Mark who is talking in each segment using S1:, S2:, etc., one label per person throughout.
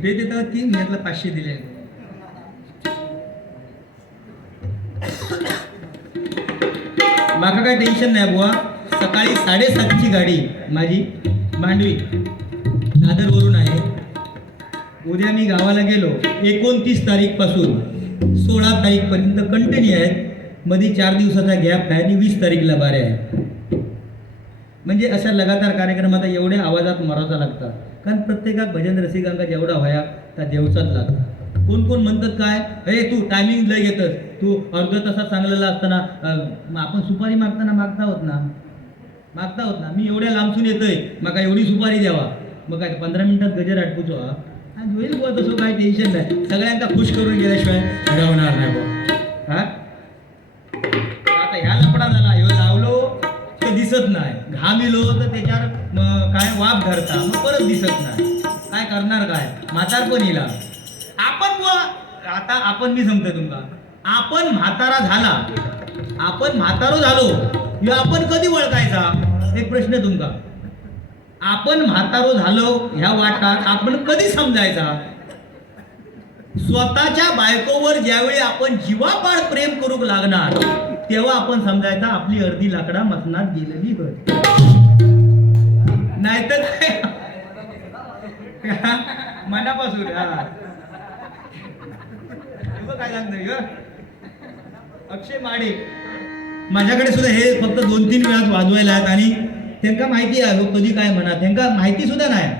S1: रुपये देतात तीन यातला पाचशे दिले? माका काय टेन्शन नाही बुवा. सकाळी साडेसातची गाडी माझी मांडवी. दादरवरून आहे. उद्या मी गावाला गेलो. एकोणतीस तारीखपासून सोळा तारीख पर्यंत कंटिन्यू आहेत. मध्ये चार दिवसाचा गॅप आहे आणि वीस तारीखला बारे आहे. म्हणजे अशा लगातार कार्यक्रमात एवढ्या आवाजात मराचा लागतात. कारण प्रत्येकाक भजन रसिकांका जेवढा व्हाया त्या देवचाच लागला कोण कोण म्हणतात काय? हे तू टायमिंग लय घेतस. तू अर्ध तासात चांगलेला असताना आपण सुपारी मागताना मागता होत ना? मागता होत ना? मी एवढ्या लांबसून येतोय. मग एवढी सुपारी द्यावा. मग काय पंधरा मिनिटात गजर आटपूचो हा? आणि होईल बुवा तसं काय टेन्शन नाही. सगळ्यांका खुश करून गेल्याशिवाय घडवणार नाही बुवा. हा? दिसत नाही. घामिलो तर त्याच्यावर काय वाफ धरता मग परत दिसत नाही. काय करणार काय? म्हातार पण येला आपण आता आपण मी सांगतो तुमका. आपण म्हातारा झाला. आपण म्हातारो झालो. ह्यो आपण कधी ओळखायचा? एक प्रश्न तुमका. आपण म्हातारो झालो ह्या वाटात आपण कधी समजायचा? स्वतःच्या बायकोवर ज्यावेळी आपण जीवापाड प्रेम करूक लागणार तेव्हा आपण समजायचा आपली अर्धी लाकडा मसनात गेलेली होत नाहीतर मनापासून हा. काय सांगतोय अक्षय माडे. माझ्याकडे सुद्धा हे फक्त दोन तीन वेळात वाजवायला आहेत आणि त्यांना माहिती आहे हो कधी काय म्हणा त्यांना माहिती सुद्धा नाही.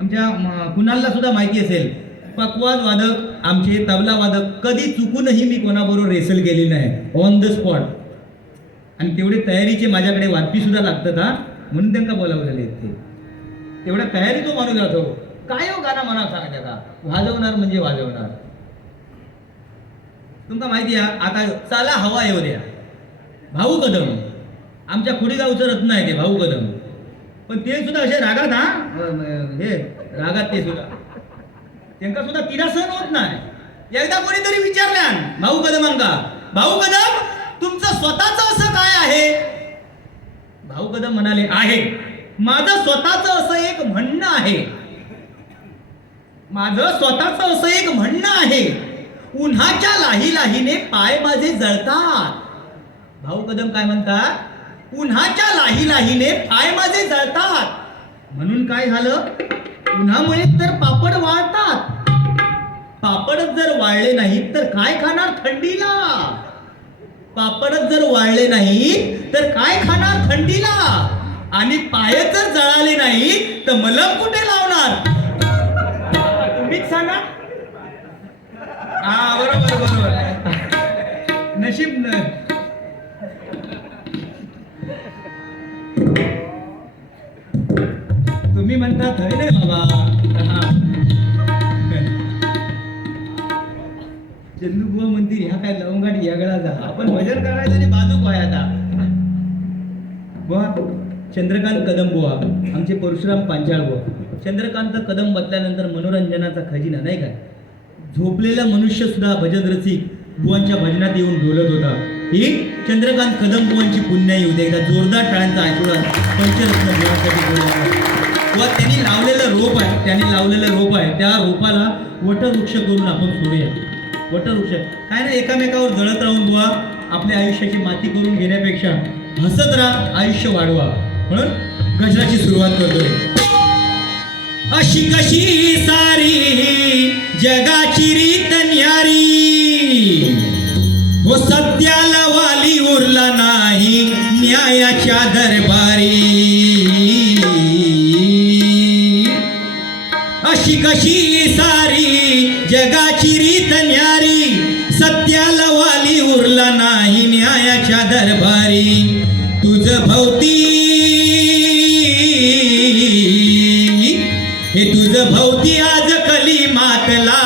S1: आमच्या कुणाला कुणालला सुद्धा माहिती असेल. पकवाद वादक आमचे तबला वादक कधी चुकूनही मी कोणाबरोबर रेसल केली नाही. ऑन द स्पॉट आणि तेवढे तयारीचे माझ्याकडे वाटपी सुद्धा लागतात हा? म्हणून त्यांना बोलावं झाले ते. तेवढ्या तयारी तो माणूस जातो. काय हो गाणं म्हणा सांगा त्याचा वाजवणार म्हणजे वाजवणार. तुमका माहिती आहे आता चाला हवा येऊ द्या. भाऊ कदम. आमच्या खुडीगावचं रत्न आहे ते भाऊ कदम. पण ते सुद्धा असे रागात हा? हे रागात ते सुद्धा. त्यांना सुद्धा तिला सहन होत नाही. एकदा कोणीतरी विचारल्यान भाऊ कदमांका भाऊ कदम तुमचं स्वतःच असं काय आहे? भाऊ कदम म्हणाले आहे. माझं स्वतःच असं एक म्हणणं आहे. माझं स्वतःच असं एक म्हणणं आहे. उन्हाच्या लाही लाहीने पाय माझे जळतात. भाऊ कदम काय म्हणतात? उन्हाच्या लाही लाहीने पाय माझे जळतात. म्हणून काय झालं? उन्हामुळे तर पापड वाळतात. पापडच जर वाळले नाहीत तर काय खाणार थंडीला? पापडच जर वाळले नाही तर काय खाणार थंडीला? आणि पाय जर जळाले नाही तर मलम कुठे लावणार? तुम्हीच सांगा. हा बरोबर बरोबर. नशीब न तुम्ही म्हणता खरे नाही बाबा. हा. चंदूबुवा म्हणतील ह्या काय लवंगाट यागळाचा आपण भजन करायचं आणि बाजू काय आता बुवा चंद्रकांत कदम बुवा. आमचे परशुराम पांचाळ बुवा. चंद्रकांत कदम बदल्यानंतर मनोरंजनाचा खजिना नाही काय झोपलेला मनुष्य सुद्धा भजन रसिक बुवांच्या भजनात येऊन डोलत होता. ही चंद्रकांत कदम बुवांची पुण्या येऊ दे. एकदा जोरदार टाळ्यांचा आशीर्वाद पंचरत्न बुवांसाठी व त्यांनी लावलेलं रोप आहे त्यांनी लावलेलं रोप आहे. त्या रोपाला वटवृक्ष करून आपण सोडूया. वटवृक्ष. काय ना एकामेकावर जळत राहून बुवा आपल्या आयुष्याची माती करून घेण्यापेक्षा हसत राहा आयुष्य वाढवा. म्हणून गजराची सुरुवात करतोय. अशी कशी सारी जगाची रीत न्यारी. हो सत्याला वाली उरला नाही न्यायाच्या दरबार. जगाची रीत न्यारी सत्याला वाली उरला नाही न्यायाच्या दरबारी. तुझ भवती हे तुझ भोवती आज कली मातला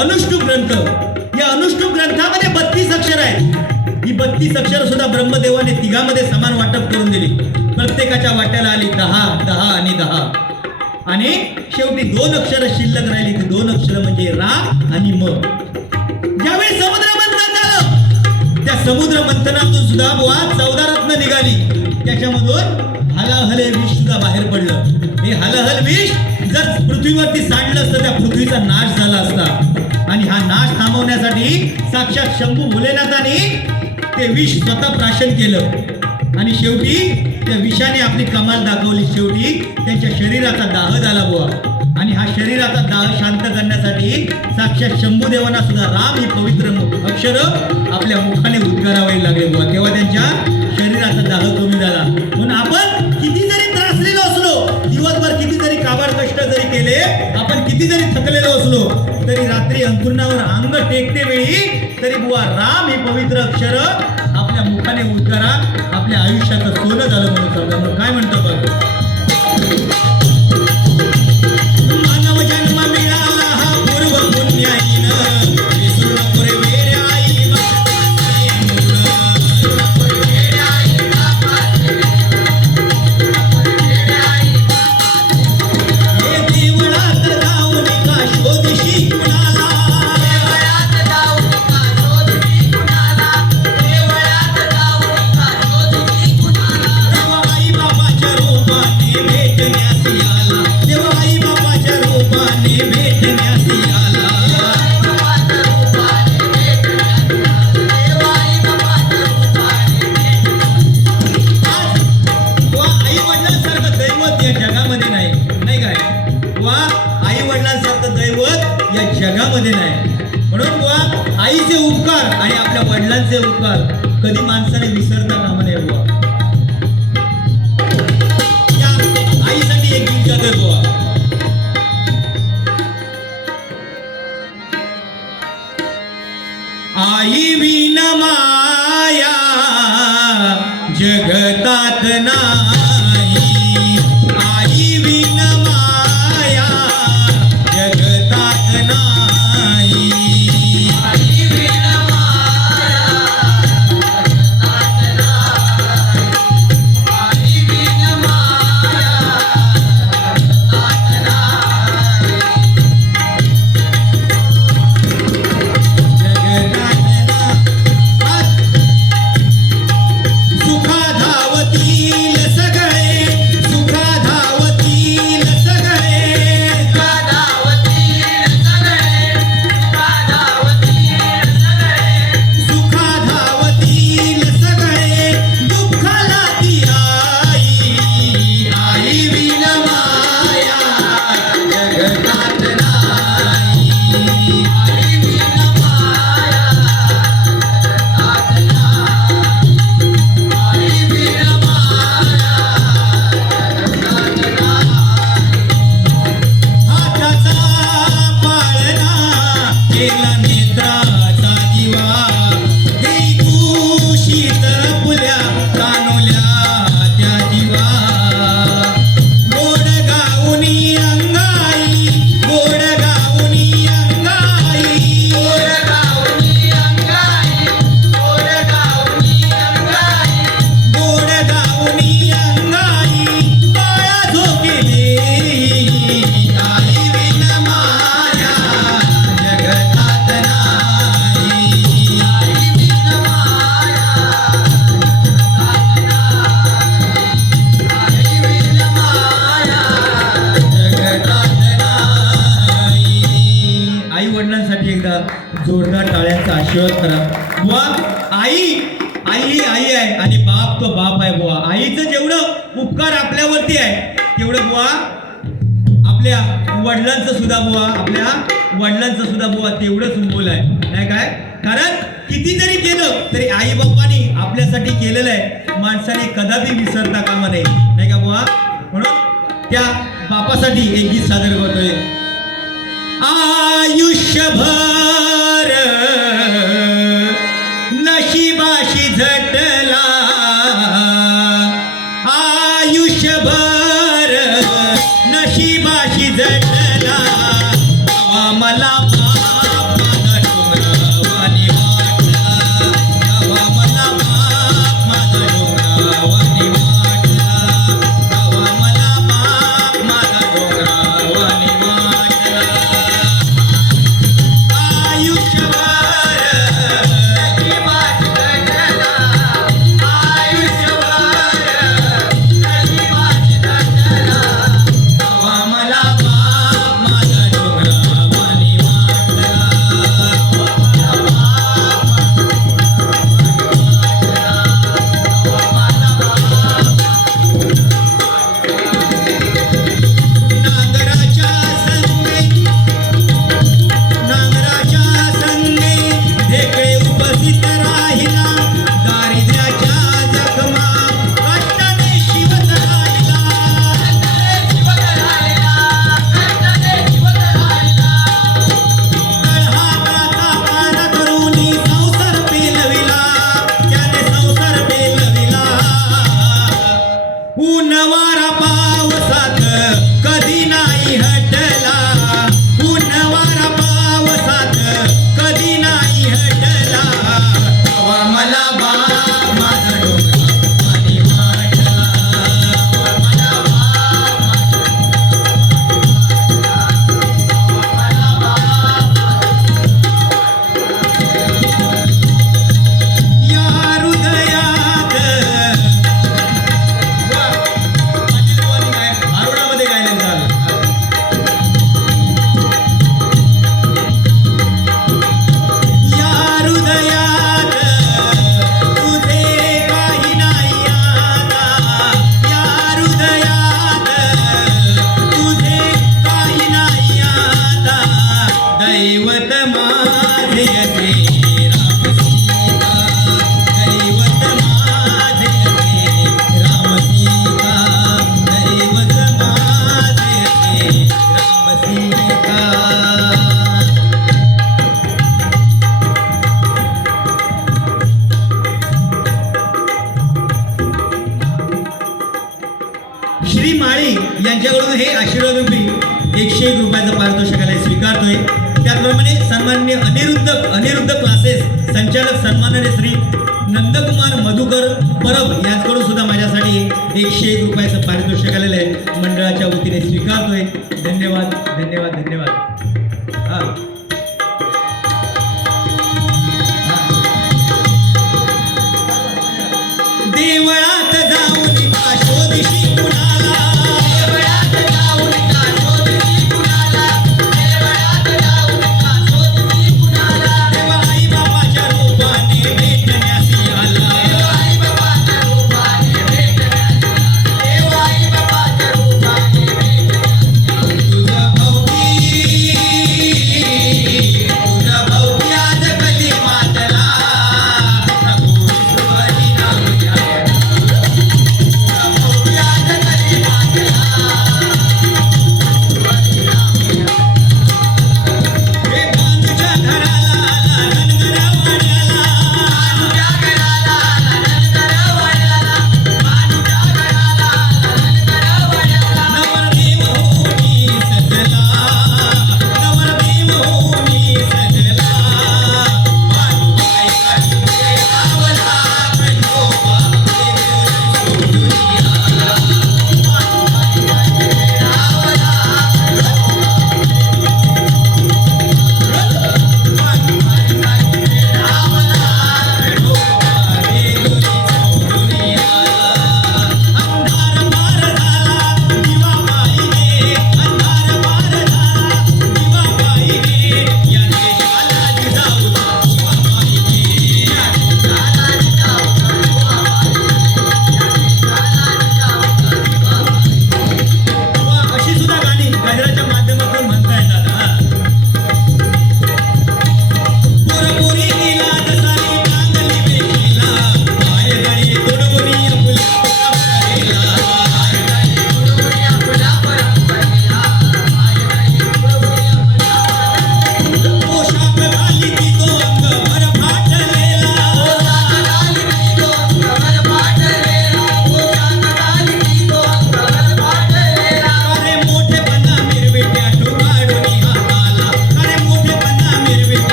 S1: अनुष्टुप ग्रंथ. या अनुष्टुप ग्रंथामध्ये बत्तीस अक्षर आहेत. ही बत्तीस अक्षर सुद्धा ब्रह्मदेवाने तिघामध्ये समान वाटप करून दिली. प्रत्येकाच्या वाट्याला आली दहा दहा आणि दहा. आणि शेवटी दोन अक्षर शिल्लक राहिली. ती दोन अक्षर म्हणजे रा आणि म. ज्यावेळी समुद्र मंथन झालं त्या समुद्र मंथनातून सुद्धा बुवा चौदा रत्न निघाली. त्याच्यामधून हलाहले विष सुद्धा बाहेर पडलं. हे हलहल विष जर पृथ्वीवरती सांडलं असतं त्या पृथ्वीचा नाश झाला असता. आणि हा नाश थांबवण्यासाठी साक्षात शंभू भोलेनाथाने ते विष स्वतः प्राशन केलं. आणि शेवटी त्या विषाने आपली कमाल दाखवली. शेवटी त्यांच्या शरीराचा दाह झाला बुवा. आणि हा शरीराचा दाह शांत करण्यासाठी साक्षात शंभूदेवांना सुद्धा राम ही पवित्र अक्षर आपल्या मुखाने उद्गारावे लागले बुवा. तेव्हा त्यांच्या शरीराचा दाह कमी झाला. म्हणून आपण केले आपण किती जरी थकलेलो असलो तरी रात्री अंथरुणावर अंग टेकते वेळी तरी बुवा राम हे पवित्र अक्षर आपल्या मुखाने उद्गारा आपल्या आयुष्याचं सोनं झालं म्हणून काय म्हणतो बघ? सुद्धा बुवा आपल्या वडिलांचं सुद्धा बुवा तेवढंच उंबोल आहे. नाही काय? कारण कितीतरी केलं तरी आई बाप्पानी आपल्यासाठी केलेलं आहे. माणसाने कदापि विसरता कामा नये. नाही का बुवा? म्हणून त्या बापासाठी एक गीत सादर करतोय. आयुष्यभर नशिबाशी झट एकशे एक रुपयाचं पारितोषिक आलेलं आहे. मंडळाच्या वतीने स्वीकारतोय. धन्यवाद धन्यवाद धन्यवाद.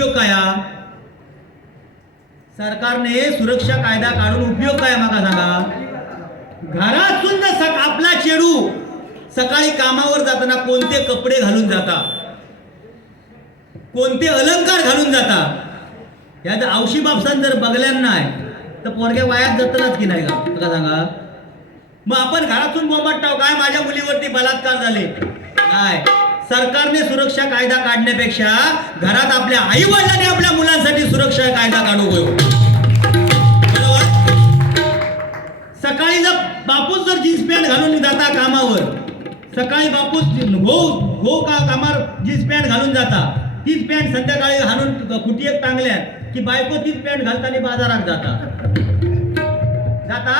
S1: उपयोग काय हा? सरकारने सुरक्षा कायदा काढून उपयोग काय माका सांगा. घरातून सक आपला चेडू सकाळी कामावर जाताना कोणते कपडे घालून जाता? कोणते अलंकार घालून जाता? या जर औशी बापसान जर बघल्यान नाही तर पोरग्या वायात जातलाच की नाही का? का सांगा. मग आपण घरातून बोंबाटाव काय? माझ्या मुलीवरती बलात्कार झाले. काय? सरकारने सुरक्षा कायदा काढण्यापेक्षा घरात आपल्या आई वडिलांनी आपल्या मुलांसाठी सुरक्षा कायदा काढू गयो सकाळी जर बापूस जर जीन्स पॅन्ट घालून जाता कामावर सकाळी बापूस हो हो का कामावर जीन्स पॅन्ट घालून जाता? तीच पॅन्ट संध्याकाळी हाणून कुटी एक टांगल्या की बायको तीच पॅन्ट घालताना बाजारात जाता. जाता?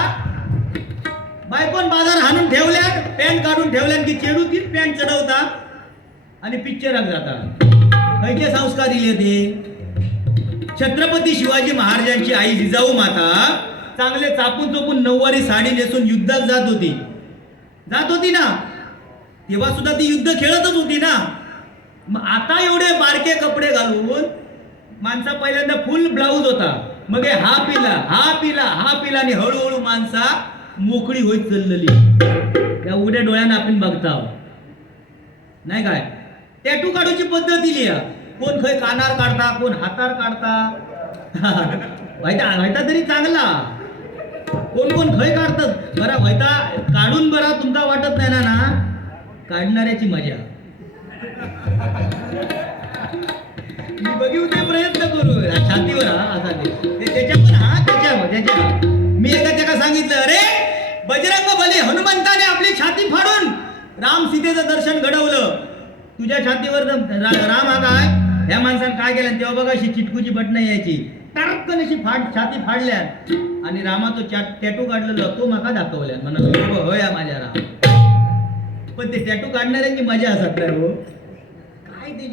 S1: बायकोन बाजार हाणून ठेवल्यात पॅन्ट काढून ठेवल्यात की चेडू तीच पॅन्ट चढवता? आणि पिक्चराक जाता. खंयचे संस्कार दिले ते छत्रपती शिवाजी महाराजांची आई जिजाऊ माता चांगले चापून चोपून नऊवारी साडी नेसून युद्धात जात होती. जात होती ना? तेव्हा सुद्धा ती युद्ध खेळतच होती ना? मग आता एवढे बारके कपडे घालून माणसा पहिल्यांदा फुल ब्लाऊज होता. मग हा पिला हा पिला हा पिला आणि हळूहळू माणसा मोकळी होत चाललेली. त्या उघड्या डोळ्यानं आपण बघता नाही काय? टॅटू काढूची पद्धत दिली कोण खय कानार काढता कोण हातार काढता? वैता वैता तरी चांगला. कोण कोण खय काढतात बरा वैता काढून बरा तुमका वाटत नाही ना ना? काढणाऱ्याची मजा. मी बघिव ते प्रयत्न करू. छातीवर हा असा ते. त्याच्या हा त्याच्यावर त्याच्या मी एका त्याला सांगितलं अरे बजरंग भले हनुमंताने आपली छाती फाडून राम सीतेचं दर्शन घडवलं. तुझ्या छातीवर राम हा काय ह्या माणसानं काय केलं? तेव्हा बघा अशी चिटकूची बटणं यायची. टरक्कन अशी फाट छाती फाडल्या आणि रामा चॅट टॅटू काढलेलं तो माका दाखवल्या म्हणा होय हो, हो, माझ्या राम. पण ते टॅटू काढणाऱ्यांची मजा असत काय हो काय ते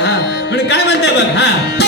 S1: हा म्हणजे काय म्हणते बघ हा.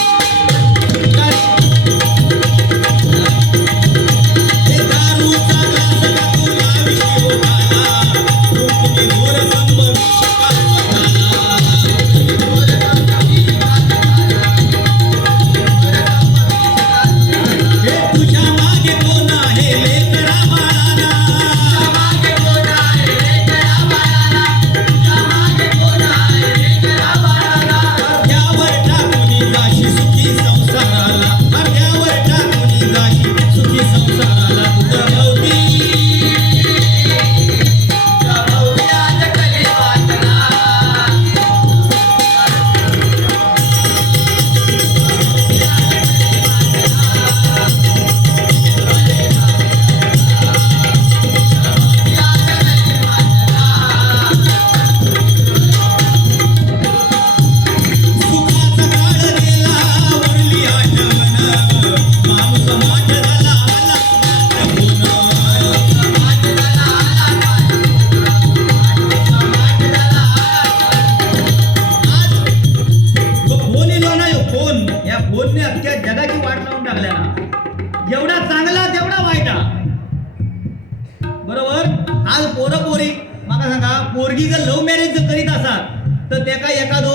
S1: या अख्ख्या जगाची वाट लावून टाकल्या. ना जेवढा चांगला तेवढा वाईटा बरोबर? आज पोरं पोरी माका सांगा पोरगी जर लव्ह मॅरेज जर करीत असाल तर त्याका एखादो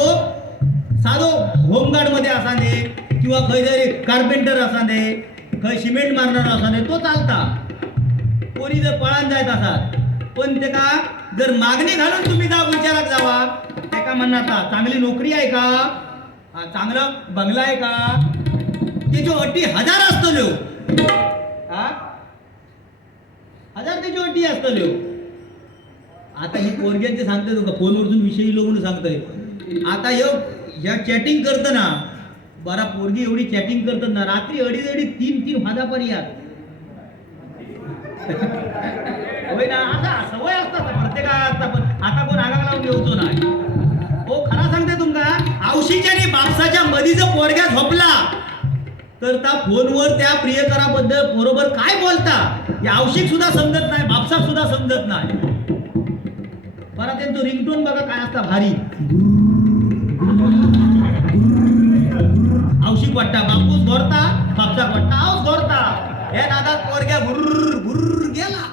S1: साधो होमगार्डमध्ये असा दे किंवा खंय जरी कार्पेंटर असा दे खंय सिमेंट मारणार असा दे तो चालता. कोणी जर पळान जायत असाल पण त्याका जर मागणी घालून तुम्ही जा विचारात जावा त्याका म्हणणार चांगली नोकरी आहे का? चांगला. बंगला आहे का? त्याची अटी हजार असतल्यो. हा? हजार त्याची अटी असतल्यो. आता ही पोरग्यांचे सांगते तुका फोनवरतून विषयी लोक म्हणून सांगतोय. आता ह्यो ह्या चॅटिंग करतना बरा पोरगी एवढी चॅटिंग करतात ना रात्री अडीच अडीच तीन तीन वाजापर्यंत होय ना आता सवय असतात प्रत्येका असता जर पोरग्या झोपला. तर त्या फोनवर त्या प्रियकराबद्दल बरोबर काय बोलता? हे आवश्यक सुद्धा समजत नाही बापसाक सुद्धा समजत नाही. परत तो रिंगटोन बघा काय असता भारी. आवशिक वाटता. बापूस घोरता बापसाक वाटता. आऊस घोरता हे नादात पोरग्या भुर्र भुर्र गेला.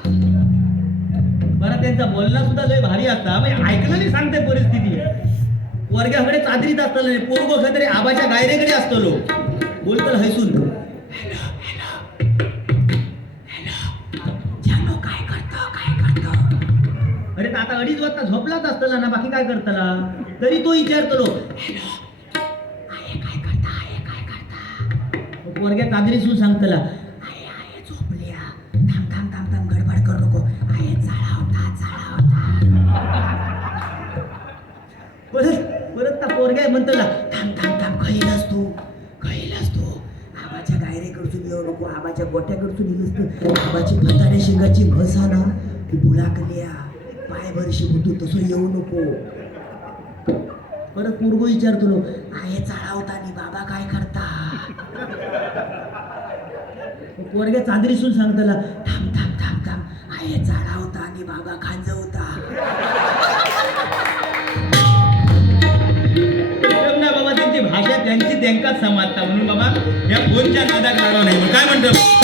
S1: पोरग्यांचा बोलणं सुद्धा लय भारी असता. म्हणजे नाही सांगते परिस्थिती. वर्गाकडे चादरीत असताना पोरगो खा तरी आबाच्या गायरेकडे असतलो. बोलतर हैसून. अरे तर आता अडीच वाजता झोपलाच असतला ना बाकी काय करतला? तरी तो विचारतलो. आहे काय पोरग्या चादरीसून सांगतला. आता त्या पोरग्या ना थांब थांब थांब खैलास तू खैलास तू. आबाच्या गायरेकडसून येऊ नको आबाच्या गोट्याकडसून येऊस तर आबाची फताड्या शिंगाची घसा ना ती बुलाकल्या पाय भरशी होतो तसं येऊ नको. परत पूर्व विचारतो लो आहे चाळावता आणि बाबा काय करता? पोरग्या चांदरीसून सांगतला थांब थांब थांब थांब. आहे चाळावता आणि बाबा खांजवता. त्यांकाच समाजता म्हणून बाबा या फोनच्या नादात लागला नाही. मग काय म्हणतो?